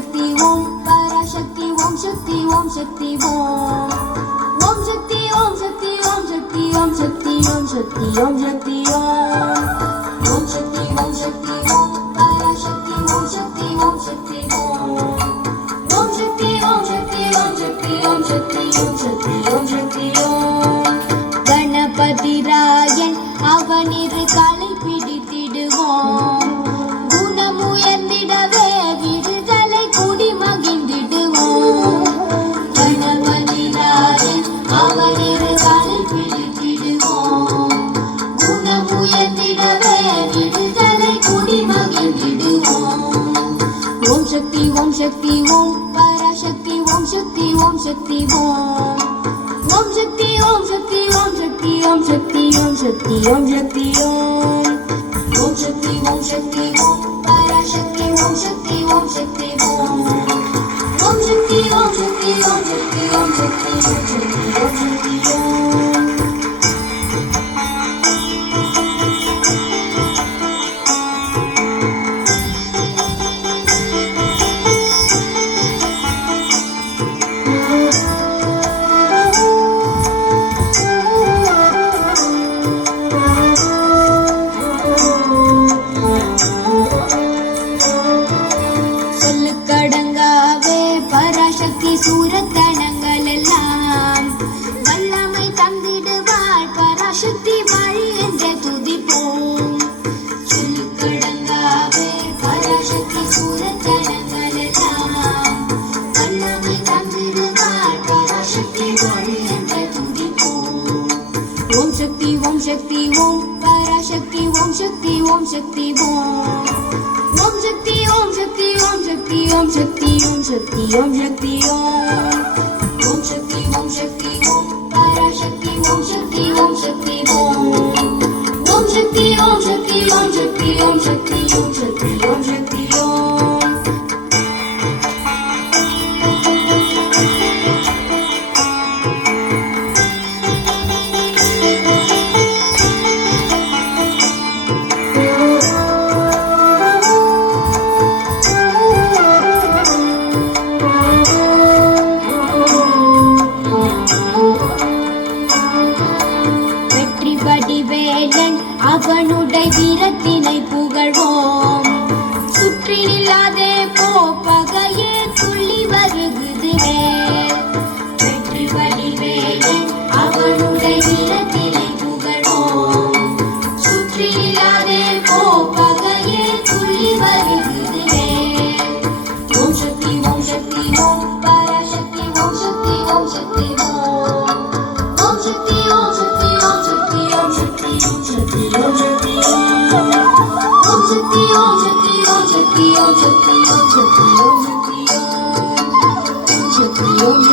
शक्ति ओम पराशक्ति ओम शक्ति ओम शक्ति ओम ओम शक्ति ओम शक्ति ओम शक्ति ओम शक्ति ओम शक्ति ओम शक्ति ओम ओम शक्ति ओम पराशक्ति ओम शक्ति ओम शक्ति ओम ओम शक्ति ओम शक्ति ओम शक्ति ओम शक्ति ओम शक्ति ओम शक्ति ओम गणपति रायन அவனிரு காலை பிடித்திடுவோம் குணமுயர்ந்திடவே விடுதலை கூடி மகிழ்ந்திடுவோம் கணபதி ராயன் அவனிரு காலை பிடித்திடுவோம் குணமுயர்ந்திடவே விடுதலை கூடி மகிழ்ந்திடுவோம் ஓம் சக்தி ஓம் சக்தி ஓம் பராசக்தி ஓம் சக்தி ஓம் சக்தி ஓம் ओम शक्ति ओम शक्ति ओम शक्ति ओम शक्ति ओम शक्ति ओम शक्ति ओम ओम शक्ति ओम शक्ति ओम पराशक्ति ओम शक्ति ओम शक्ति ओम ओम शक्ति ओम शक्ति ओम शक्ति ओम शक्ति ओम शक्ति ओम शक्ति ओम பராசக்தி சூரத்தனங்கள் எல்லாம் வல்லமை தந்திடுவாள் பராசக்தி வழி என்றே துதிப்போம் சொல்லுக்கடங்காவே பராசக்தி சூரத்தனங்கள் எல்லாம் வல்லமை தந்திடுவாள் பராசக்தி வழி என்றே துதிப்போம் ஓம் சக்தி ஓம் சக்தி ஓம் பராசக்தி ஓம் சக்தி ஓம் சக்தி ஓம் ओम शक्ति ओम शक्ति ओम शक्ति ओम शक्ति ओम शक्ति ओम शक्ति ओम शक्ति ओम शक्ति ओम पराशक्ति ओम शक्ति ओम शक्ति ओम शक्ति ओम शक्ति ओम शक्ति ओम शक्ति ओम शक्ति ओम शक्ति ओम அவனுடைய வீரத்தினை புகழ்வோம் சுற்றி நில்லாதே போப்பகையே துள்ளி வருகுது வெற்றி வடிவேலன் அவனுடைய வீரத்தினை புகழ்வோம் சுற்றி நில்லாதே போப்பகையே துள்ளி வருகுது ஓம் சக்தி ஓம் சக்தி ஓம் பராசக்தி ஓம் சக்தி ஓம் சக்தி ஓம் ஓம் சக்தி ஓம் சக்தி ஓம் சக்தி ஓம் சக்தி ஓம் சக்தி ओम शक्ति ओम शक्ति ओम शक्ति ओम शक्ति ओम शक्ति ओम शक्ति ओम शक्ति ओम शक्ति ओम